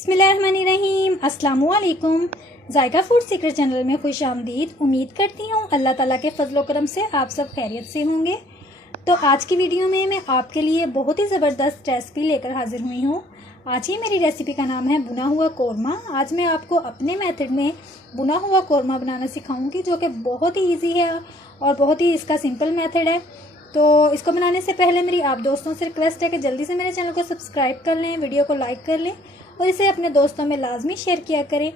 बिस्मिल्लाहिर्रहमानिर्रहीम। अस्सलाम वालेकुम। जायका फूड सीक्रेट चैनल में खुश आमदीद। उम्मीद करती हूँ अल्लाह ताला के फजलो करम से आप सब खैरियत से होंगे। तो आज की वीडियो में मैं आपके लिए बहुत ही ज़बरदस्त रेसिपी लेकर हाजिर हुई हूँ। आज ही मेरी रेसिपी का नाम है भुना हुआ कौरमा। आज मैं आपको अपने मेथड में भुना हुआ कौरमा बनाना सिखाऊंगी, जो कि बहुत ही ईजी है और बहुत ही इसका सिंपल मेथड है। तो इसको बनाने से पहले मेरी आप दोस्तों से रिक्वेस्ट है कि जल्दी से मेरे चैनल को सब्सक्राइब कर लें, वीडियो को लाइक कर लें और इसे अपने दोस्तों में लाजमी शेयर किया करें।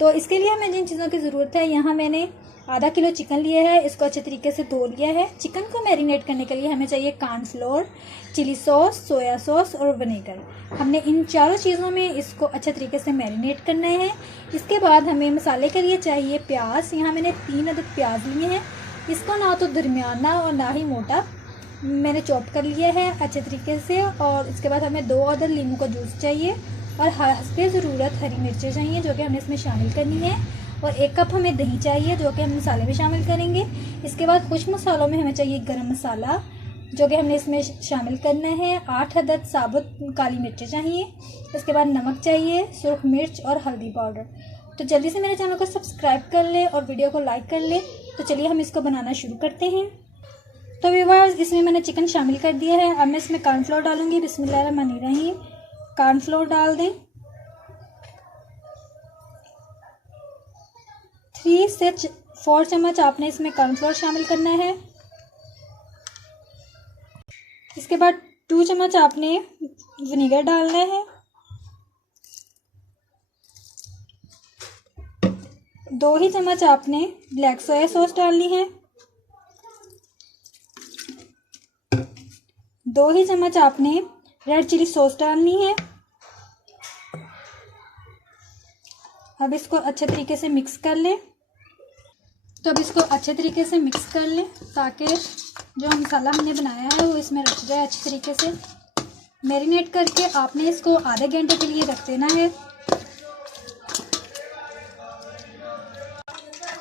तो इसके लिए हमें जिन चीज़ों की ज़रूरत है, यहाँ मैंने आधा किलो चिकन लिया है, इसको अच्छे तरीके से धो लिया है। चिकन को मैरिनेट करने के लिए हमें चाहिए cornflour, chilli sauce, soya sauce और विनेगर। हमने इन चारों चीज़ों में इसको अच्छे तरीके से मैरिनेट करना है। इसके बाद हमें मसाले के लिए चाहिए प्याज। यहाँ मैंने 3 अदद प्याज लिए हैं। इसको ना तो दरमियाना और ना ही मोटा मैंने चॉप कर लिया है अच्छे तरीके से। और इसके बाद हमें 2 अदद नींबू का जूस चाहिए और हस्बे ज़रूरत हरी मिर्चें चाहिए, जो कि हमने इसमें शामिल करनी है। और 1 कप हमें दही चाहिए, जो कि हम मसाले में शामिल करेंगे। इसके बाद खुश्क मसालों में हमें चाहिए गरम मसाला, जो कि हमने इसमें शामिल करना है। 8 अदद साबुत काली मिर्चें चाहिए। इसके बाद नमक चाहिए, सुर्ख मिर्च और हल्दी पाउडर। तो जल्दी से मेरे चैनल को सब्सक्राइब कर ले और वीडियो को लाइक कर ले। तो चलिए हम इसको बनाना शुरू करते हैं। तो व्यूअर्स, इसमें मैंने चिकन शामिल कर दिया है। अब मैं इसमें कॉर्नफ्लोर डालूंगी। बिस्मिल्लाहिर्रहमानिर्रहीम। कॉर्नफ्लोर डाल दें। 3 से 4 चम्मच आपने इसमें कॉर्नफ्लोर शामिल करना है। इसके बाद 2 चम्मच आपने विनेगर डालना है। 2 ही चम्मच आपने ब्लैक सोया सॉस डालनी है। 2 ही चम्मच आपने रेड चिली सॉस डालनी है। अब इसको अच्छे तरीके से मिक्स कर लें। तो अब इसको अच्छे तरीके से मिक्स कर लें ताकि जो मसाला हमने बनाया है वो इसमें रच जाए अच्छे तरीके से। मैरिनेट करके आपने इसको आधे घंटे के लिए रख देना है।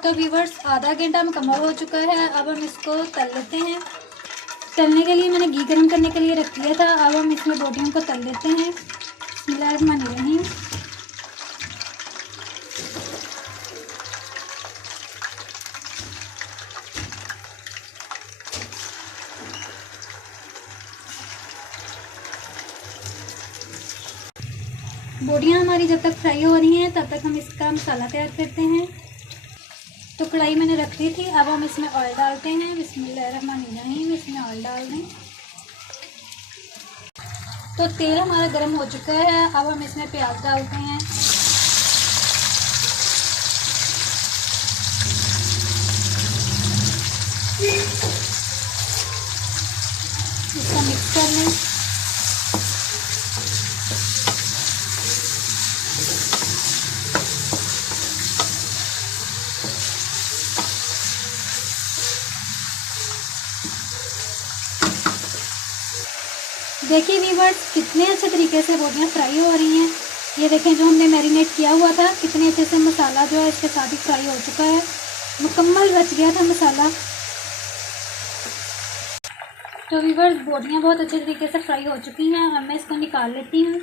तो व्यूअर्स, आधा घंटा मुकम्मल हो चुका है। अब हम इसको तल लेते हैं। तलने के लिए मैंने घी गर्म करने के लिए रख दिया था। अब हम इसमें बोटियों को तल लेते हैं। बिस्मिल्लाहिर्रहमानिर्रहीम। बोटियाँ हमारी जब तक फ्राई हो रही हैं तब तक हम इसका मसाला तैयार करते हैं। तो कढ़ाई मैंने रख दी थी। अब हम इसमें ऑयल डालते हैं। बिस्मिल्लाहिर्रहमानिर्रहीम। इसमें ऑयल डाल दें। तो तेल हमारा गर्म हो चुका है। अब हम इसमें प्याज डालते हैं। इसको मिक्स कर लें। देखिए व्यूअर्स, कितने अच्छे तरीके से बोटियाँ फ्राई हो रही हैं। ये देखें, जो हमने मैरिनेट किया हुआ था कितने अच्छे से मसाला जो है इसके साथ ही फ्राई हो चुका है। मुकम्मल रच गया था मसाला। तो व्यूअर्स, बोटियाँ बहुत अच्छे तरीके से फ्राई हो चुकी हैं। अब मैं इसको निकाल लेती हूँ।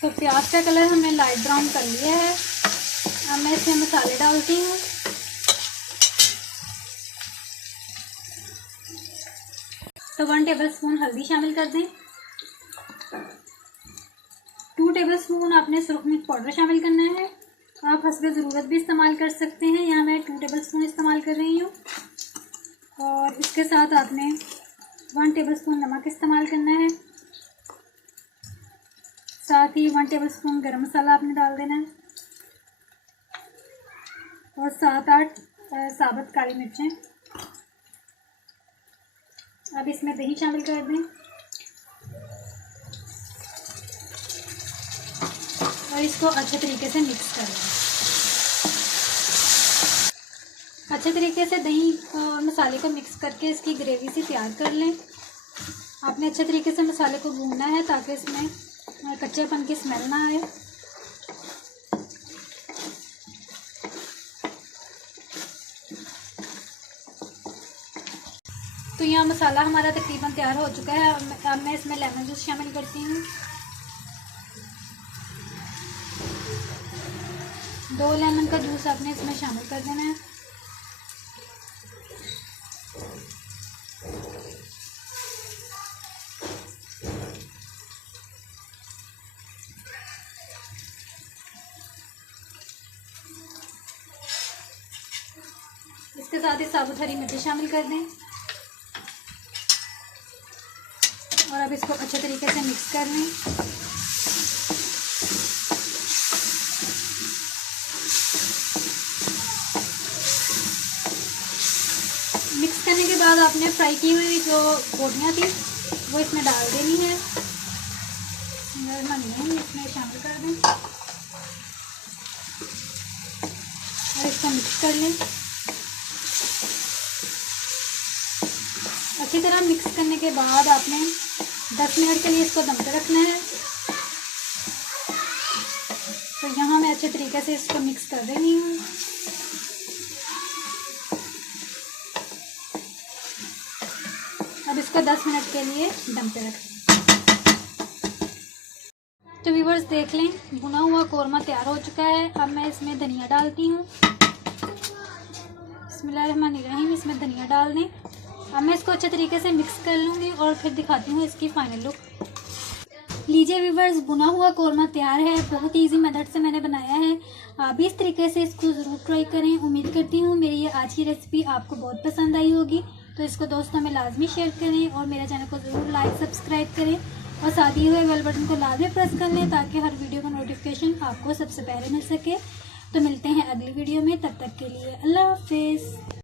तो प्याज का कलर हमने लाइट ब्राउन कर लिया है। अब मैं इसमें मसाले डालती हूँ। तो 1 टेबलस्पून हल्दी शामिल कर दें। 2 टेबलस्पून आपने सुरख मिर्च पाउडर शामिल करना है। आप हस्बे ज़रूरत भी इस्तेमाल कर सकते हैं। यहाँ मैं 2 टेबलस्पून इस्तेमाल कर रही हूँ। और इसके साथ आपने 1 टेबलस्पून नमक इस्तेमाल करना है। साथ ही 1 टेबलस्पून गरम मसाला आपने डाल देना है और 7-8 साबुत काली मिर्चें। अब इसमें दही शामिल कर दें और इसको अच्छे तरीके से मिक्स कर लें। अच्छे तरीके से दही और मसाले को मिक्स करके इसकी ग्रेवी सी तैयार कर लें। आपने अच्छे तरीके से मसाले को भूनना है ताकि इसमें कच्चेपन की स्मेल ना आए। तो यहाँ मसाला हमारा तकरीबन तैयार हो चुका है। अब मैं इसमें लेमन जूस शामिल करती हूँ। 2 लेमन का जूस आपने इसमें शामिल कर देना है। इसके साथ ही साबुत हरी मिर्ची शामिल कर दें और अब इसको अच्छे तरीके से मिक्स कर लें। मिक्स करने के बाद आपने फ्राई की हुई जो बोटियाँ थी वो इसमें डाल देनी है। इसमें शामिल कर दें और इसको मिक्स कर लें। अच्छी तरह मिक्स करने के बाद आपने 10 मिनट के लिए इसको दम पे रखना है। तो यहाँ मैं अच्छे तरीके से इसको मिक्स कर रही हूँ। अब इसको 10 मिनट के लिए दम पे रखें। तो व्यूअर्स देख लें, भुना हुआ कौरमा तैयार हो चुका है। अब मैं इसमें धनिया डालती हूँ। बिस्मिल्लाहिर्रहमानिर्रहीम, इसमें धनिया डाल दें। अब मैं इसको अच्छे तरीके से मिक्स कर लूँगी और फिर दिखाती हूँ इसकी फाइनल लुक। लीजिए व्यूअर्स, भुना हुआ कौरमा तैयार है। बहुत ही ईजी मेथड से मैंने बनाया है। आप भी इस तरीके से इसको ज़रूर ट्राई करें। उम्मीद करती हूँ मेरी ये आज की रेसिपी आपको बहुत पसंद आई होगी। तो इसको दोस्तों में लाजमी शेयर करें और मेरे चैनल को ज़रूर लाइक सब्सक्राइब करें और साथ ही हुए बेल बटन को लाजमी प्रेस कर लें ताकि हर वीडियो का नोटिफिकेशन आपको सबसे पहले मिल सके। तो मिलते हैं अगली वीडियो में, तब तक के लिए अल्लाह हाफिज़।